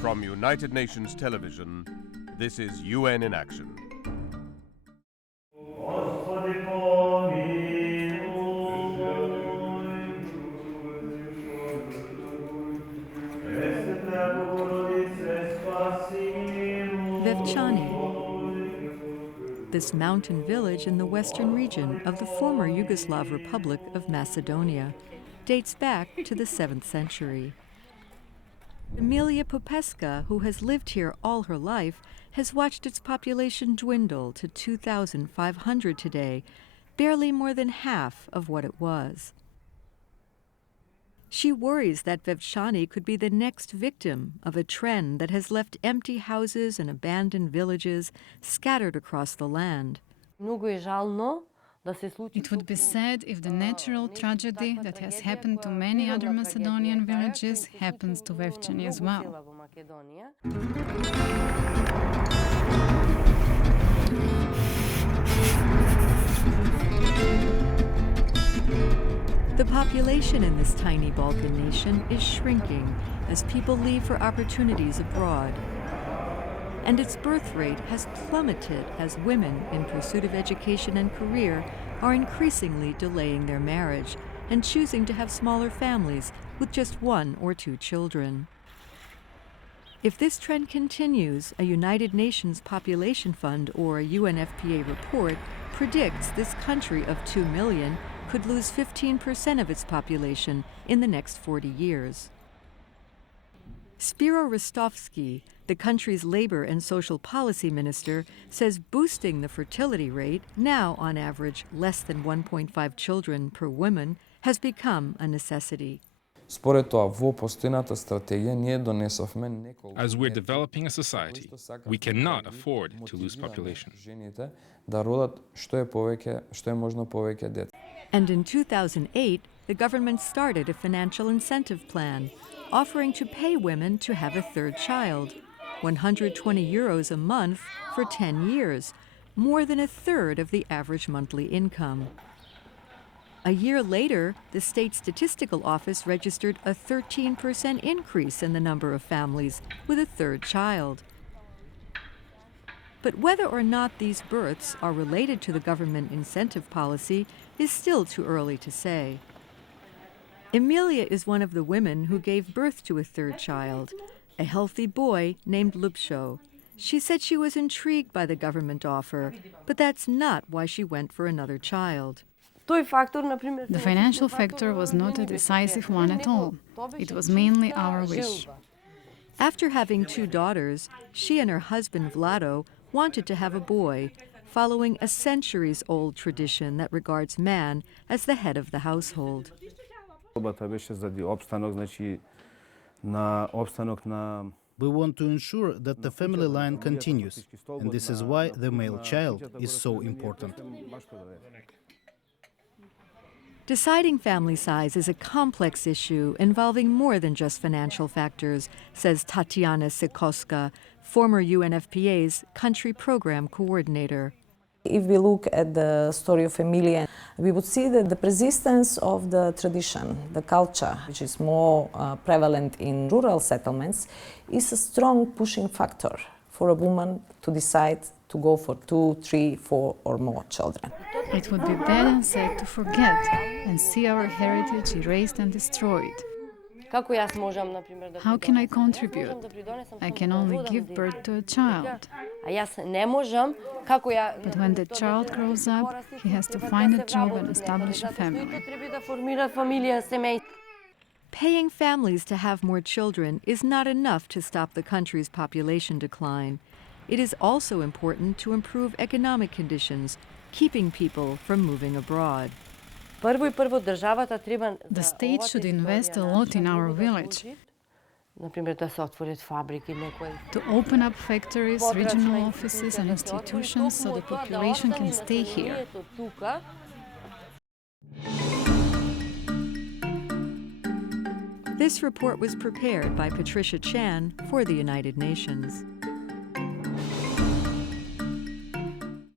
From United Nations Television, this is UN in Action. Vevčani. This mountain village in the western region of the former Yugoslav Republic of Macedonia dates back to the 7th century. Emilia Popesca, who has lived here all her life, has watched its population dwindle to 2,500 today, barely more than half of what it was. She worries that Vevčani could be the next victim of a trend that has left empty houses and abandoned villages scattered across the land. It would be sad if the natural tragedy that has happened to many other Macedonian villages happens to Vevčani as well. The population in this tiny Balkan nation is shrinking as people leave for opportunities abroad. And its birth rate has plummeted as women, in pursuit of education and career, are increasingly delaying their marriage and choosing to have smaller families with just 1 or 2 children. If this trend continues, a United Nations Population Fund, or a UNFPA report, predicts this country of 2 million could lose 15% of its population in the next 40 years. Spiro Ristovski, the country's labor and social policy minister, says boosting the fertility rate, now on average less than 1.5 children per woman, has become a necessity. As we're developing a society, we cannot afford to lose population. And in 2008, the government started a financial incentive plan, offering to pay women to have a 3rd child, 120 euros a month for 10 years, more than 1/3 of the average monthly income. A year later, the state statistical office registered a 13% increase in the number of families with a 3rd child. But whether or not these births are related to the government incentive policy is still too early to say. Emilia is one of the women who gave birth to a 3rd child, a healthy boy named Lupsho. She said she was intrigued by the government offer, but that's not why she went for another child. The financial factor was not a decisive one at all. It was mainly our wish. After having 2 daughters, she and her husband Vlado wanted to have a boy, following a centuries-old tradition that regards man as the head of the household. We want to ensure that the family line continues, and this is why the male child is so important. Deciding family size is a complex issue involving more than just financial factors, says Tatiana Sikoska, former UNFPA's country program coordinator. If we look at the story of Emilia, we would see that the persistence of the tradition, the culture, which is more prevalent in rural settlements, is a strong pushing factor for a woman to decide to go for 2, 3, 4 or more children. It would be bad and sad to forget and see our heritage erased and destroyed. How can I contribute? I can only give birth to a child. But when the child grows up, he has to find a job and establish a family. Paying families to have more children is not enough to stop the country's population decline. It is also important to improve economic conditions, keeping people from moving abroad. The state should invest a lot in our village. To open up factories, regional offices and institutions so the population can stay here. This report was prepared by Patricia Chan for the United Nations.